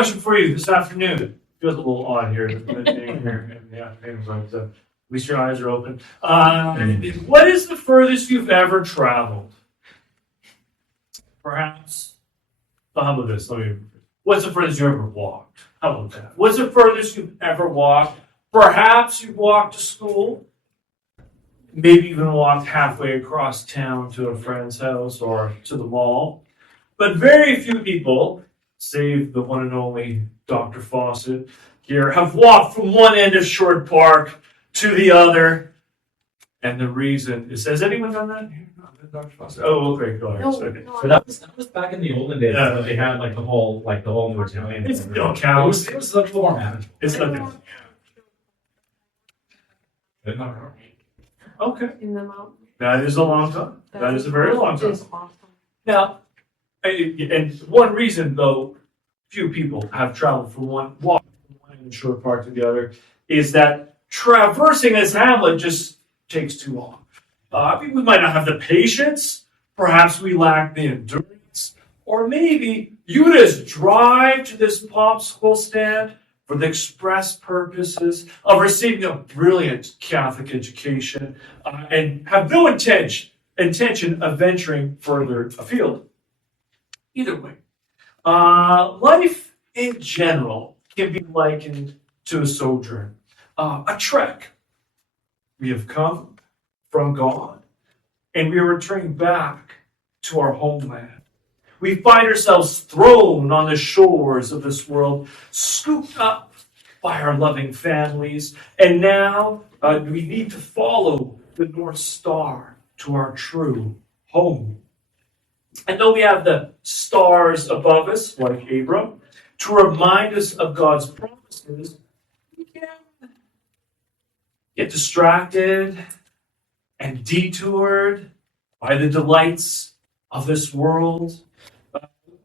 question for you this afternoon. Feels a little odd here, being here in the afternoon, but at least your eyes are open. What is the furthest you've ever traveled? Perhaps. Well, how about this? What's the furthest you ever walked? How about that? What's the furthest you've ever walked? Perhaps you've walked to school. Maybe even walked halfway across town to a friend's house or to the mall. But very few people, save the one and only Dr. Fawcett here, have walked from one end of Sherwood Park to the other. And the reason is, has anyone done that? Dr. Fawcett? Oh, okay, go ahead. Okay. So that was back in the olden days. When they had the whole New Italian. It still counts. It was a little more manageable. It's nothing. Okay. In the mountains. That is a long time. That is a very long time. Awesome. Now, and one reason, though, few people have traveled from one end of Sherwood Park to the other, is that traversing this hamlet just takes too long. We might not have the patience, perhaps we lack the endurance, or maybe you just drive to this popsicle stand for the express purposes of receiving a brilliant Catholic education and have no intention of venturing further afield. Either way, life in general can be likened to a sojourn, a trek. We have come from God, and we are returning back to our homeland. We find ourselves thrown on the shores of this world, scooped up by our loving families, and now we need to follow the North Star to our true home. And though we have the stars above us, like Abram, to remind us of God's promises, we can get distracted and detoured by the delights of this world.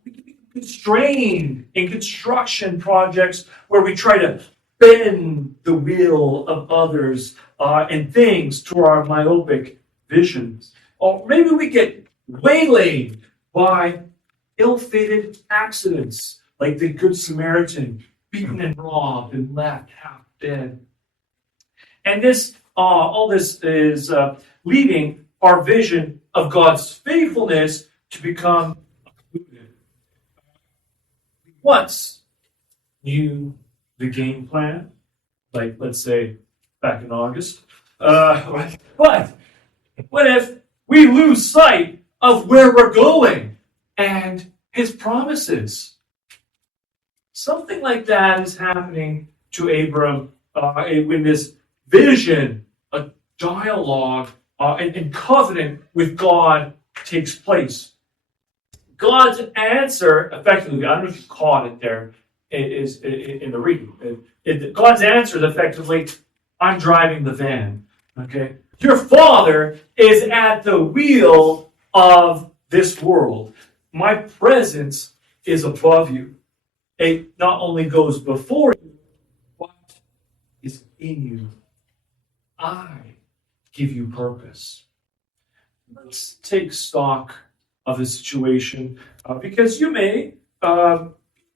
We can be constrained in construction projects where we try to bend the will of others and things to our myopic visions. Or maybe we get waylaid by ill-fated accidents, like the Good Samaritan, beaten and robbed and left half dead. And all this is leading our vision of God's faithfulness to become occluded. We once knew the game plan, like let's say back in August. But what if we lose sight of where we're going and His promises? Something like that is happening to Abram in this vision, a dialogue and covenant with God takes place. God's answer, effectively, I don't know if you caught it there, is in the reading. God's answer is effectively, I'm driving the van. Okay? Your father is at the wheel of this world. My presence is above you. It not only goes before you, but is in you. I give you purpose. Let's take stock of the situation because you may be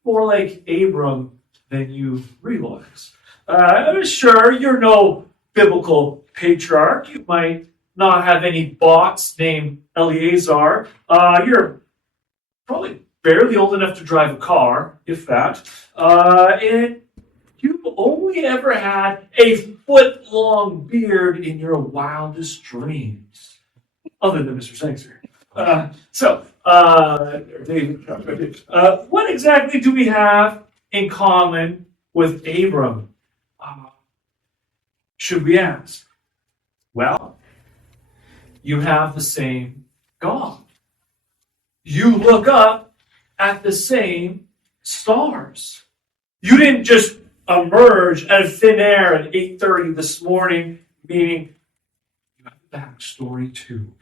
more like Abram than you realize. Sure, you're no biblical patriarch. You might not have any boss named Eleazar. You're probably barely old enough to drive a car, if that. And you've only ever had a foot-long beard in your wildest dreams, other than Mr. Sangster. What exactly do we have in common with Abram? Should we ask? Well, you have the same God. You look up at the same stars. You didn't just emerge out of thin air at 8:30 this morning, meaning you have a backstory too.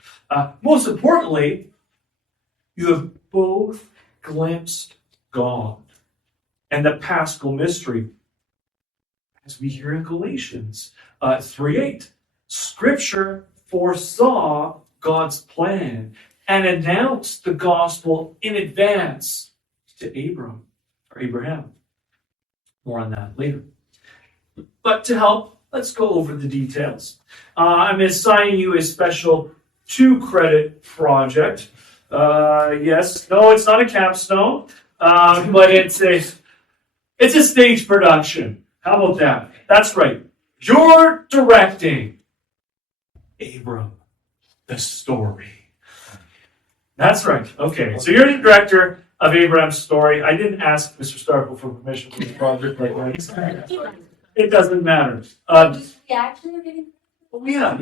Most importantly, you have both glimpsed God and the Pascal Mystery, as we hear in Galatians 3:8. Scripture foresaw God's plan and announced the gospel in advance to Abraham. More on that later. But to help, let's go over the details. I'm assigning you a special 2-credit project. Yes, no, it's not a capstone, but it's a stage production. How about that? That's right. You're directing Abram, the story. That's right. Okay, so you're the director of Abraham's story. I didn't ask Mr. Starkle for permission for the project like that. It doesn't matter. Oh yeah.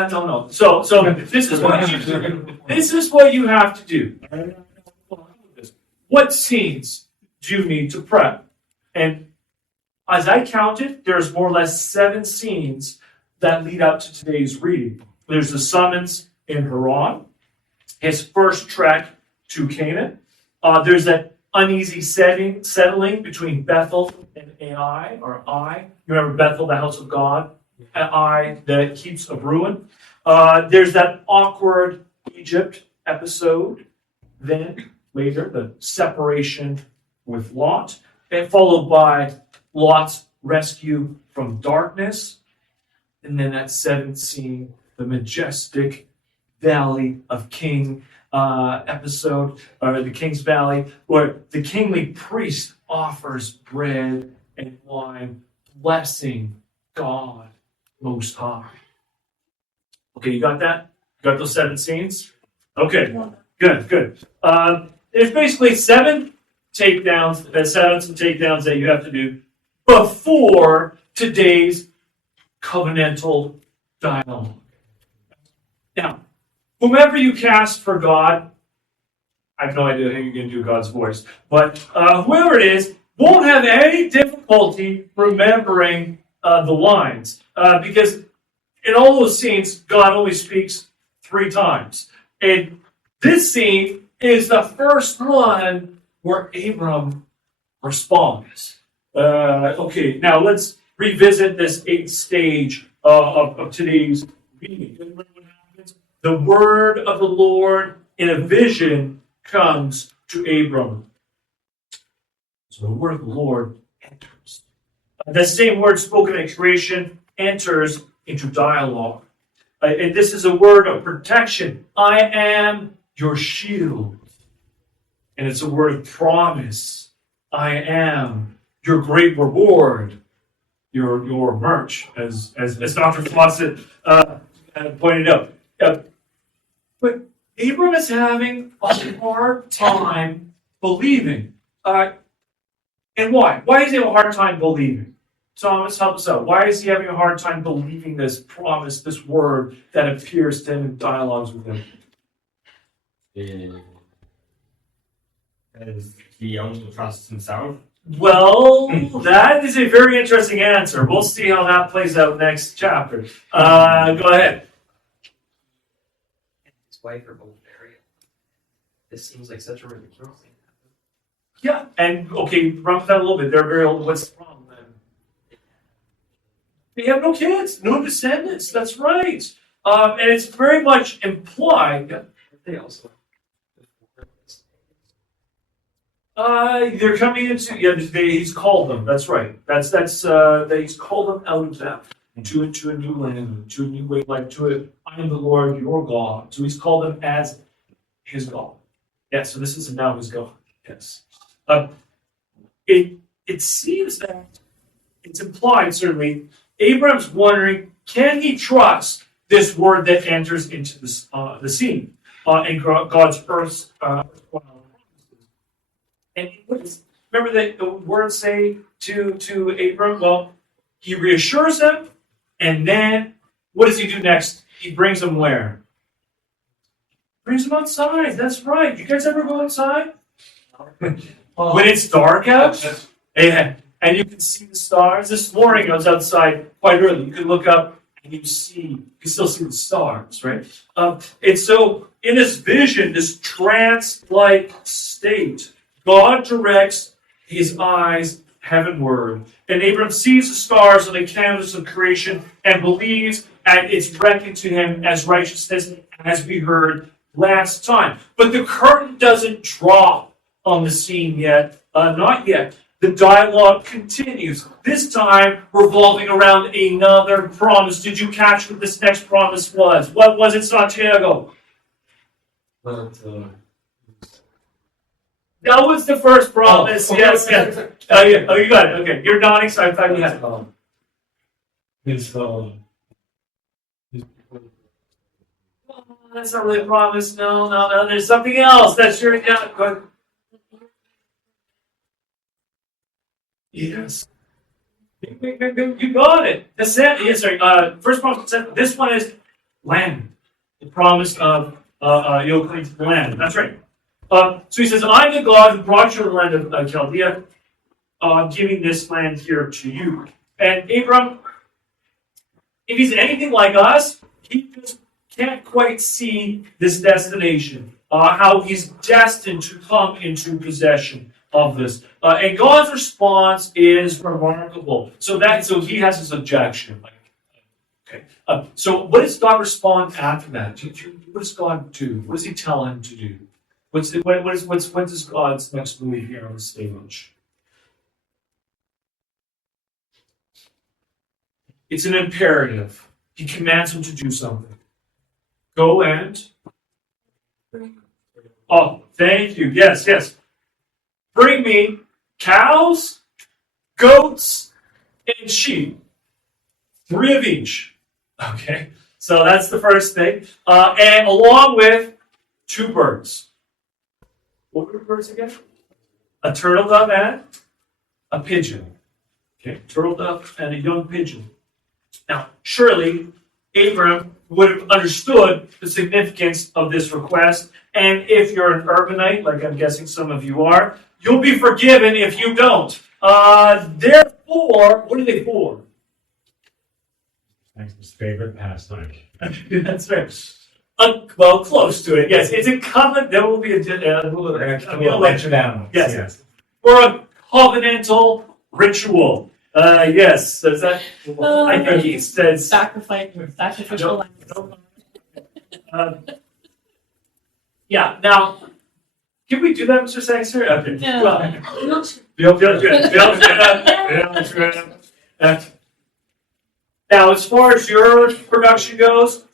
No. So this is what you have to do. What scenes do you need to prep? And as I counted, there's more or less 7 scenes that lead up to today's reading. There's the summons in Haran, his first trek to Canaan. There's that uneasy settling between Bethel and Ai, or Ai. You remember Bethel, the house of God, and Ai, the heaps of ruin. There's that awkward Egypt episode. Then, later, the separation with Lot, and followed by Lot's rescue from darkness. And then that 7th scene, the majestic Valley of King episode, or the King's Valley, where the kingly priest offers bread and wine, blessing God Most High. Okay, you got that? You got those 7 scenes? Okay, good. There's basically 7 takedowns, that you have to do before today's covenantal dialogue. Now, whomever you cast for God, I have no idea how you're going to do God's voice, but whoever it is won't have any difficulty remembering the lines, because in all those scenes, God only speaks 3 times. And this scene is the first one where Abram responds. Okay, now let's revisit this 8th stage of today's reading. Remember what happens? The word of the Lord in a vision comes to Abram. So the word of the Lord enters. The same word spoken at creation enters into dialogue. And this is a word of protection. I am your shield. And it's a word of promise. I am your great reward. Your merch, as Dr. Fawcett pointed out. But Abram is having a hard time believing. And why? Why is he having a hard time believing? Thomas, help us out. Why is he having a hard time believing this promise, this word that appears to him in dialogues with him? Because he only trusts himself. Well, that is a very interesting answer. We'll see how that plays out next chapter. Go ahead. His wife are both burial. This seems like such a ridiculous thing. Yeah, and okay, run with that a little bit. They're very old. What's the problem then? They have no kids, no descendants. That's right. And it's very much implied. They also. They're coming into he's called them. That's right. That's that he's called them out of that to a new land, to a new way of life. I am the Lord your God. So he's called them as his God. Yeah. So this is now his God. Yes. It seems that it's implied certainly. Abraham's wondering, can he trust this word that enters into the scene in God's earth's and remember that the words say to Abram? Well, he reassures him, and then what does he do next? He brings him where? Brings him outside. That's right. You guys ever go outside? When it's dark out? Yeah. And you can see the stars. This morning I was outside quite early. You can look up and you can still see the stars, right? And so in this vision, this trance-like state, God directs his eyes heavenward. And Abram sees the stars on the canvas of creation and believes, and it's reckoned to him as righteousness, as we heard last time. But the curtain doesn't drop on the scene yet. Not yet. the dialogue continues, this time revolving around another promise. Did you catch what this next promise was? What was it, Santiago? That was the first promise. Yes. Oh, yeah. Oh, you got it. Okay. You're nodding, so I thought you had it. Oh, that's not really a promise. No. There's something else. That's your, yeah. Go ahead. Yes. You got it. Yes, sorry. First promise. This one is land. The promise of you'll cling to the land. That's right. So he says, I'm the God who brought you to the land of Chaldea. I'm giving this land here to you. And Abram, if he's anything like us, he just can't quite see this destination, how he's destined to come into possession of this. And God's response is remarkable. So he has this objection. Okay. So what does God respond after that? What does God do? What does he tell him to do? What is God's next move here on the stage? It's an imperative. He commands him to do something. Go and... Oh, thank you. Yes. Bring me cows, goats, and sheep. 3 of each. Okay, so that's the first thing. And along with 2 birds. What were the birds again? A turtle dove and a pigeon. Okay, turtle dove and a young pigeon. Now, surely Abram would have understood the significance of this request. And if you're an urbanite, like I'm guessing some of you are, you'll be forgiven if you don't. Therefore, what are they for? His favorite pastime. That's right. Well, close to it. Yes, it's a covenant. There will be a bunch of animals. Yes. Or a covenantal ritual. Yes. Does that? I think he says sacrificial lamb. Yeah. Now, can we do that, Mr. Sangster? Okay. Yeah. Now, as far as your production goes,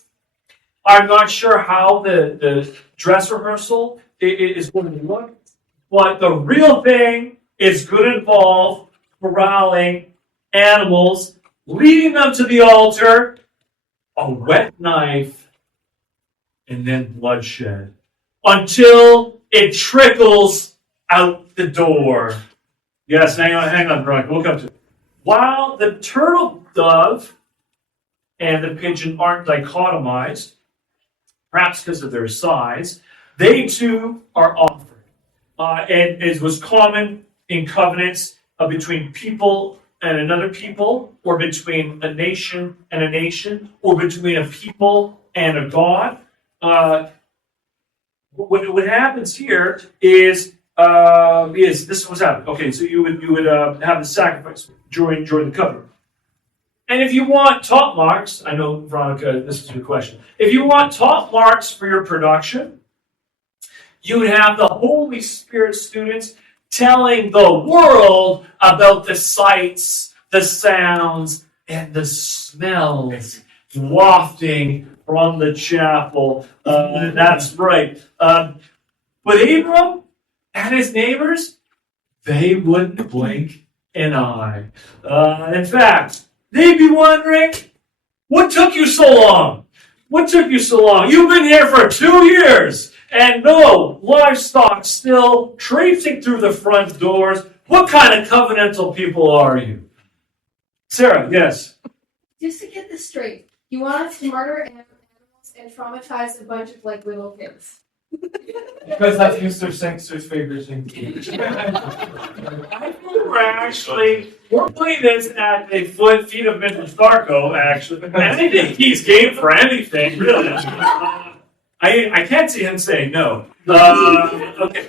I'm not sure how the dress rehearsal is going to look, but the real thing is going to involve corralling animals, leading them to the altar, a wet knife, and then bloodshed until it trickles out the door. Yes, hang on, Veronica. We'll come to it. While the turtle dove and the pigeon aren't dichotomized, perhaps because of their size, they too are offered. And it was common in covenants between people and another people, or between a nation and a nation, or between a people and a god. What happens here is this was happening. Okay, so you would have the sacrifice during the covenant. And if you want top marks, I know, Veronica, this is your question. If you want top marks for your production, you would have the Holy Spirit students telling the world about the sights, the sounds, and the smells wafting from the chapel. That's right. But Abram and his neighbors, they wouldn't blink an eye. In fact, they'd be wondering, what took you so long? What took you so long? You've been here for 2 years, and no livestock still traipsing through the front doors. What kind of covenantal people are you? Sarah, yes. Just to get this straight, you want us to murder animals and traumatize a bunch of like little kids. Because that's Mr. Sangster's favorite thing to do. I think we're playing this at the feet of Mr. Starko, actually. And I think he's game for anything, really. I can't see him saying no. Okay.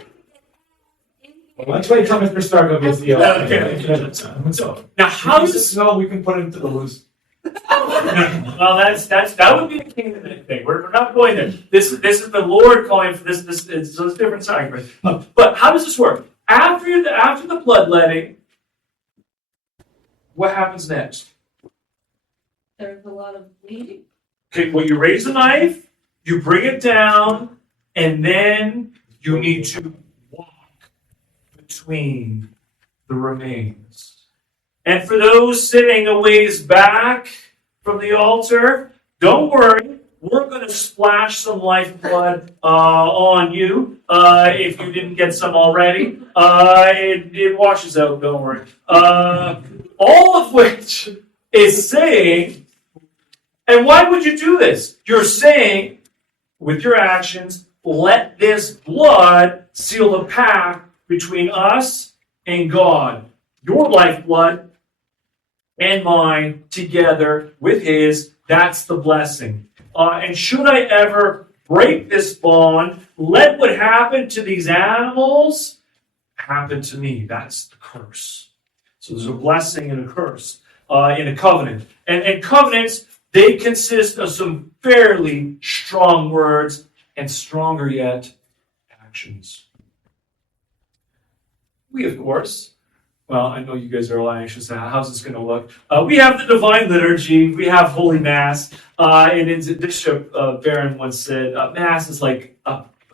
Let's wait till Mr. Starko gets the Okay. So, now how does this... smell? We can put him to the loose. Well, that would be the kingdom thing. We're not going there. This is the Lord calling for this. So it's a different sacrifice. But how does this work? After the bloodletting, what happens next? There's a lot of bleeding. Okay, well, you raise the knife, you bring it down, and then you need to walk between the remains. And for those sitting a ways back from the altar, don't worry. We're going to splash some lifeblood on you if you didn't get some already. It washes out, don't worry. All of which is saying, and why would you do this? You're saying, with your actions, let this blood seal the path between us and God. Your lifeblood and mine together with his, that's the blessing. And should I ever break this bond, let what happened to these animals happen to me. That's the curse. So there's a blessing and a curse in a covenant. And covenants, they consist of some fairly strong words and stronger yet actions. We, of course, well, I know you guys are all anxious. How's this going to look? We have the Divine Liturgy. We have Holy Mass. And Bishop Barron once said, Mass is like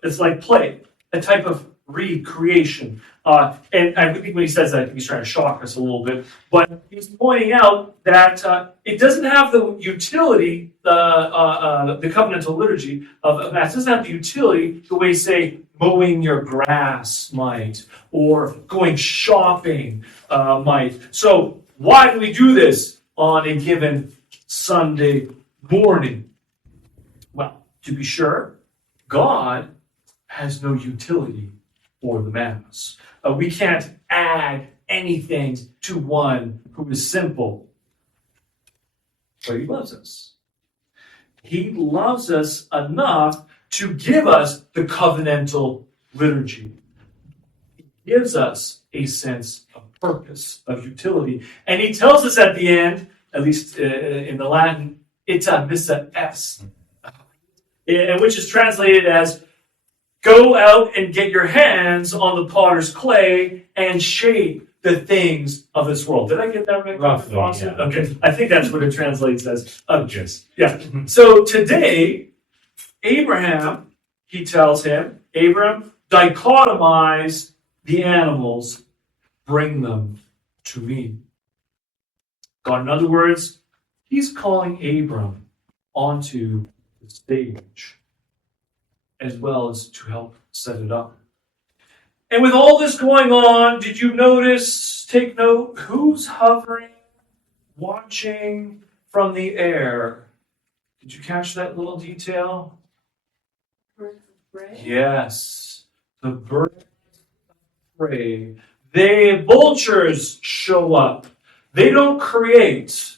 it's like play, a type of recreation. And I think when he says that, I think he's trying to shock us a little bit. But he's pointing out that it doesn't have the utility, the covenantal liturgy of Mass doesn't have the utility the way, say, mowing your grass might, or going shopping might. So why do we do this on a given Sunday morning? Well, to be sure, God has no utility for the Mass. We can't add anything to one who is simple. But he loves us. He loves us enough to give us the covenantal liturgy. He gives us a sense of purpose, of utility. And he tells us at the end, at least in the Latin, ita missa est, which is translated as, go out and get your hands on the potter's clay and shape the things of this world. Did I get that right? Roughly, Fawcett? yeah. Okay, I think that's what it translates as. Just. Yeah. So today, Abraham, he tells him, Abram, dichotomize the animals, bring them to me. God, in other words, he's calling Abram onto the stage, as well as to help set it up. And with all this going on, did you notice, take note, who's hovering, watching from the air? Did you catch that little detail? Birds of prey. Yes, the birds of prey. The vultures show up. They don't create,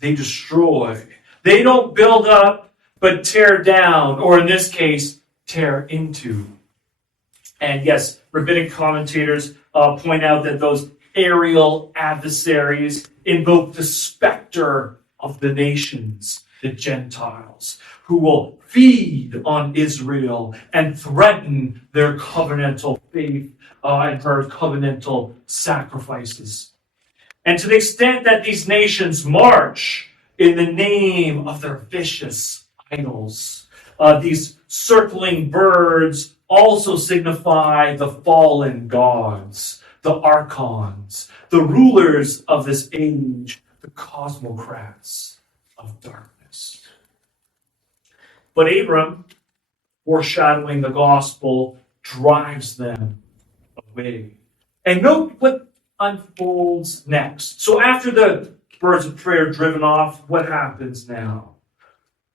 they destroy. They don't build up, but tear down, or in this case, tear into. And yes, rabbinic commentators point out that those aerial adversaries invoke the specter of the nations, the Gentiles, who will feed on Israel and threaten their covenantal faith and her covenantal sacrifices. And to the extent that these nations march in the name of their vicious idols, these circling birds also signify the fallen gods, the archons, the rulers of this age, the cosmocrats of darkness. But Abram, foreshadowing the gospel, drives them away. And note what unfolds next. So after the birds of prey are driven off, what happens now?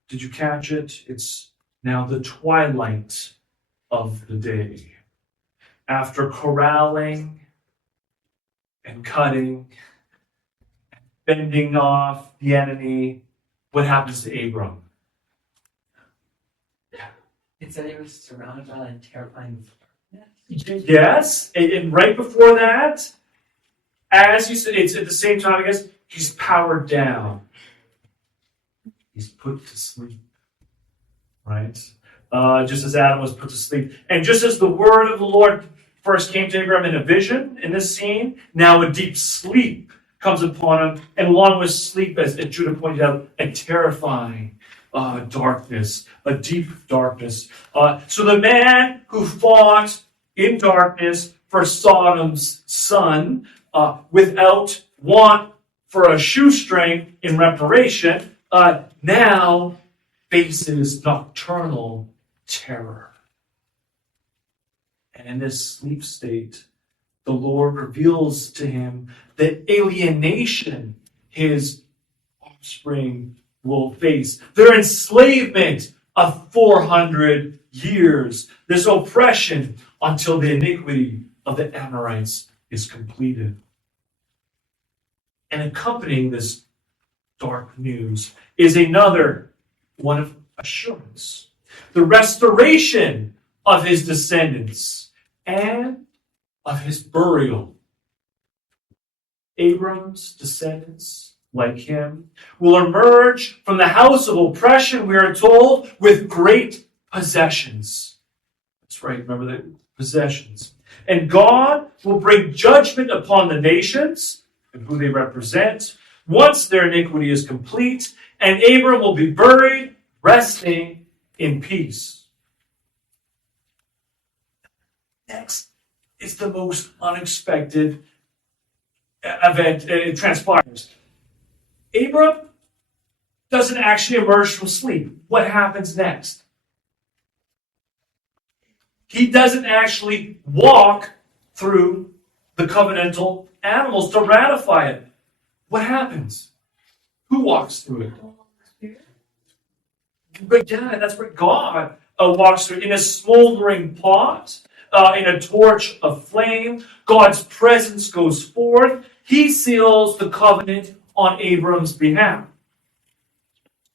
Did you catch it? It's now the twilight of the day. After corralling and cutting and fending off the enemy, what happens to Abram? It said he was surrounded by a terrifying darkness. Yes, and right before that, as you said, it's at the same time, I guess, he's powered down. He's put to sleep, right? Just as Adam was put to sleep. And just as the word of the Lord first came to Abraham in a vision in this scene, now a deep sleep comes upon him, and along with sleep, as Judah pointed out, a terrifying darkness, a deep darkness. So the man who fought in darkness for Sodom's son, without want for a shoestring in reparation, now faces nocturnal terror. And in this sleep state, the Lord reveals to him the alienation his offspring will face. Their enslavement of 400 years. This oppression until the iniquity of the Amorites is completed. And accompanying this dark news is another one of assurance. The restoration of his descendants and of his burial. Abram's descendants, like him, will emerge from the house of oppression, we are told, with great possessions. That's right, remember the possessions. And God will bring judgment upon the nations and who they represent once their iniquity is complete, and Abram will be buried, resting in peace. Next is the most unexpected event. It transpires. Abram doesn't actually emerge from sleep. What happens next? He doesn't actually walk through the covenantal animals to ratify it. What happens? Who walks through it? But yeah, that's where God walks through. In a smoldering pot, in a torch of flame, God's presence goes forth. He seals the covenant on Abram's behalf.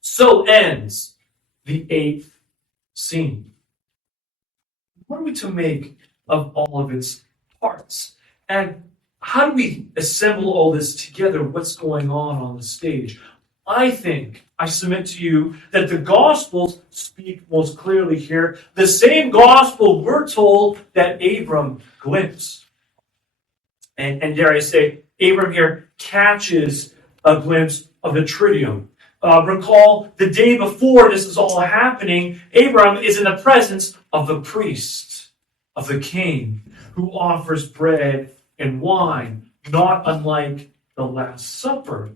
So ends the 8th scene. What are we to make of all of its parts? And how do we assemble all this together? What's going on the stage? I think, I submit to you, that the Gospels speak most clearly here. The same Gospel we're told that Abram glimpsed. And dare I say, Abram here catches a glimpse of the Triduum. Recall, the day before this is all happening, Abram is in the presence of the priest, of the king, who offers bread and wine, not unlike the Last Supper.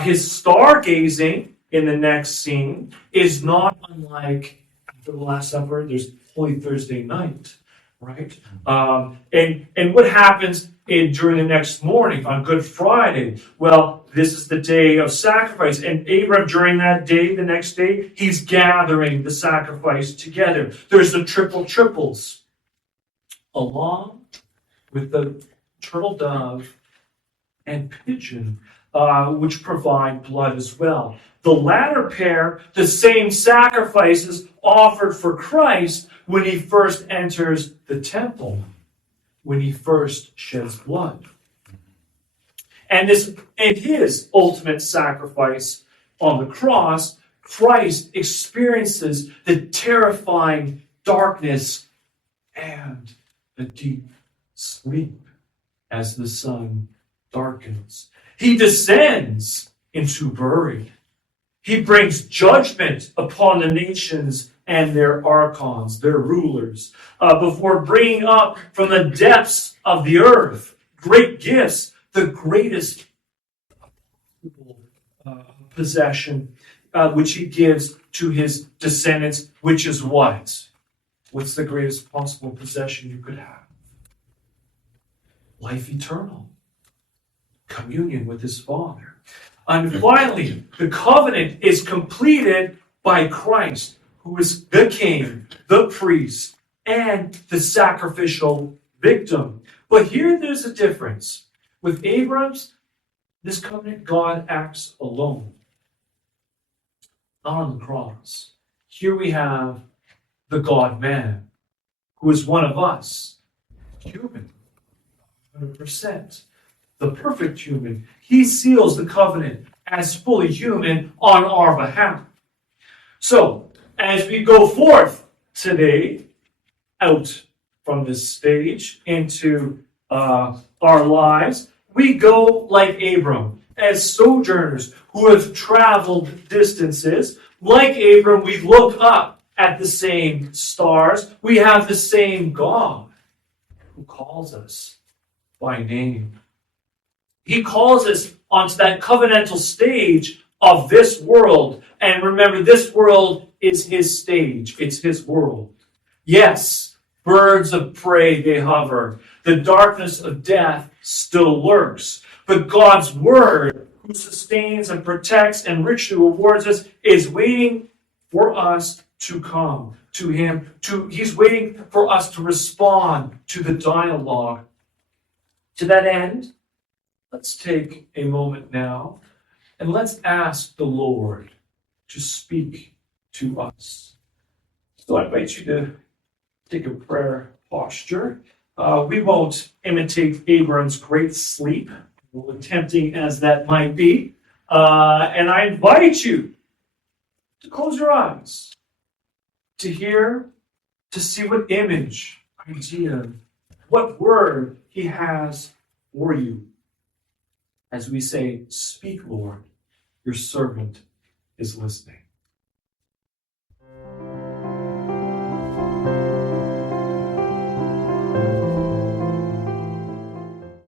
His stargazing in the next scene is not unlike the Last Supper. There's Holy Thursday night, right? And what happens during the next morning on Good Friday? Well, this is the day of sacrifice. And Abram, during that day, the next day, he's gathering the sacrifice together. There's the triples, along with the turtle dove and pigeon, which provide blood as well. The latter pair, the same sacrifices offered for Christ when he first enters the temple, when he first sheds blood. And his ultimate sacrifice on the cross, Christ experiences the terrifying darkness and the deep sleep as the sun darkens. He descends into buried. He brings judgment upon the nations and their archons, their rulers, before bringing up from the depths of the earth great gifts, the greatest possession which he gives to his descendants, which is what? What's the greatest possible possession you could have? Life eternal. Communion with his Father. And finally, the covenant is completed by Christ, who is the king, the priest, and the sacrificial victim. But here there's a difference. With Abram's, this covenant, God acts alone, not on the cross. Here we have the God-man, who is one of us, human, 100%. The perfect human. He seals the covenant as fully human on our behalf. So, as we go forth today, out from this stage into our lives, We go like Abram, as sojourners who have traveled distances. Like Abram, we look up at the same stars. We have the same God who calls us by name. He calls us onto that covenantal stage of this world. And remember, this world is his stage. It's his world. Yes, birds of prey, they hover. The darkness of death still lurks. But God's word, who sustains and protects and richly rewards us, is waiting for us to come to him. He's waiting for us to respond to the dialogue. To that end, let's take a moment now and let's ask the Lord to speak to us. So I invite you to take a prayer posture. We won't imitate Abram's great sleep, tempting as that might be. And I invite you to close your eyes, to hear, to see what image, idea, what word he has for you. As we say, speak, Lord, your servant is listening.